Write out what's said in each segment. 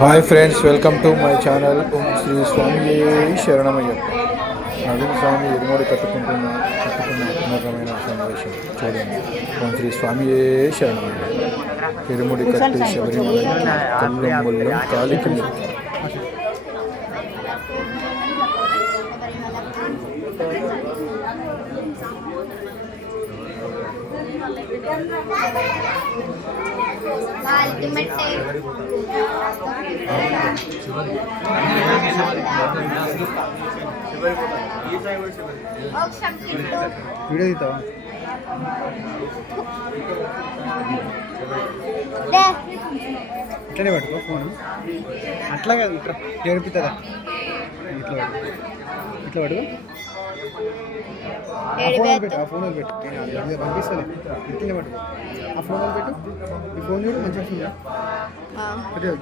Hi friends, welcome to my channel. Om Shri Swami Saranam Ayyappa. Naveena స్వామి ఇరుముడి కట్టుకున్న ఉన్నతమైన సన్నివేశం చూడండి. ఓం శ్రీ స్వామి శరణమయ్యప్ప. ఇరుముడి కట్టి శబరిమల కల్లం ముల్లం కాలికి మొక్కి. వీడియో తీస్తావా? ఇట్లనే పట్టుకో ఫోన్. అట్లా కాదు, ఇట్లా నేర్పుతుందా? ఇట్లా పట్టుకో, ఇట్లా పట్టుకో. ఆ ఫోన్ పెట్టు, పంపిస్తుంది. ఇట్లనే పట్టుకో, ఆ ఫోన్ పెట్టు. ఈ ఫోన్ చూడు, మంచిగా వస్తుందా?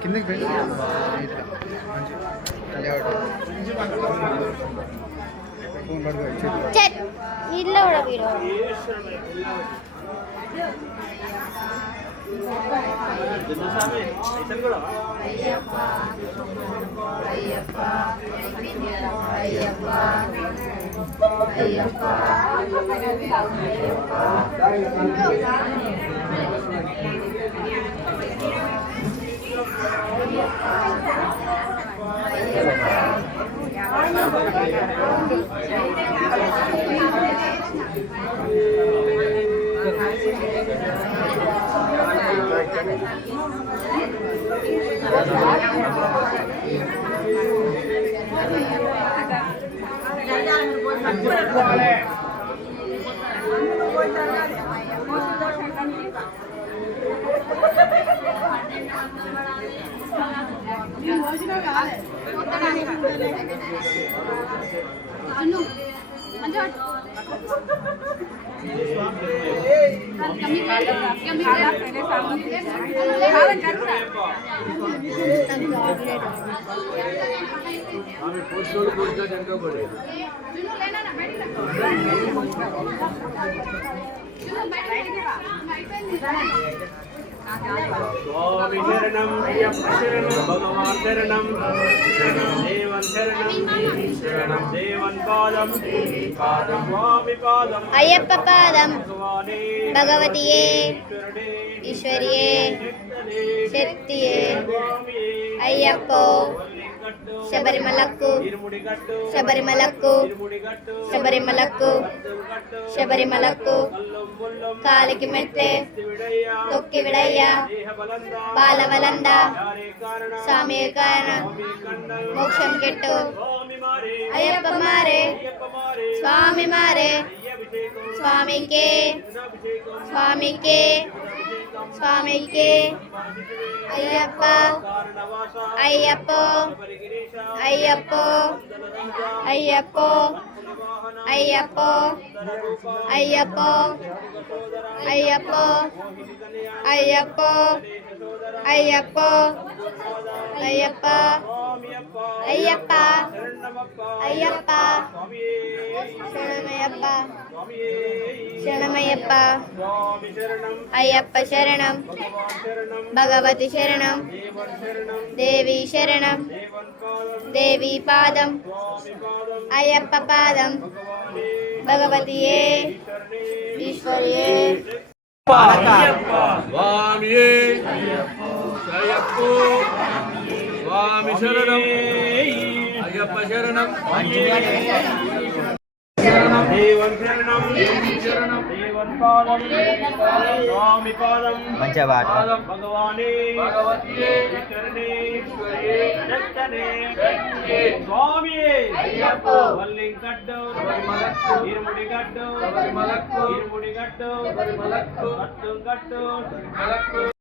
కిందకి పెట్టు. ఇట్లా మంచిగా ఫోన్ పట్టుకో. ఇల్లు కూడా వీడియో स्वामी शरणं अय्यप्प शरणं भगवान् शरणं देवं शरणं देवी शरणं देवं पादं स्वामी पादं అయ్యప్ప పాదం भगवाने భగవతియే ईश्वरिये ఈశ్వరియే శక్తియే स्वामिये అయ్యప్పో वल्लिकट्टु శబరిమలకు इरुमुडिकट्टु శబరిమలకు इरुमुडिकट्टु శబరిమలకు कट्टु శబరిమలకు कल्लुं बुल्लुं కాలికి మెట్లే विडय्या తొక్కి విడయ్యా देहबलन्दा బాలవలంద यारे कारणं స్వామి కారణ स्वामी कण्डं మోక్షం కెట్టు स्वामी मारे అయ్యప్ప మారే अय्यप्प मारे స్వామి మారే अय्यभिषेकं స్వామికే अभिषेकं స్వామికే స్వామికే అయ్యప్ప कारणवास అయ్యప్ప परिगिरीश అయ్యప్ప అయ్యప్ప అయ్యప్ప అయ్యప్ప అయ్యప్ప అయ్యప్ప అయ్యప్ప అయ్యప్ప అయ్యప్ప అయ్యప్ప శరణమయ్యప్ప శరణమయ్యప్ప स्वामी शरणं అయ్యప్ప శరణం भगवान् शरणं భగవతి శరణం देवं शरणं దేవి శరణం देवं पादं దేవి పాదం स्वामी पादं అయ్యప్ప పాదం भगवाने భగవతియే शरणे ఈశ్వరియే स्वामिये अय्यप्पो स्वामी शरणं अय्यप्प शरणं देवं शरणं देवं पादं स्वामी पादं पादं भगवाने भगवतिये शरणे शक्तने स्वामिये अय्यप्पो वल्लिकट्टु इरुमुडिकट्टु इरुमुडिकट्टु कट्टु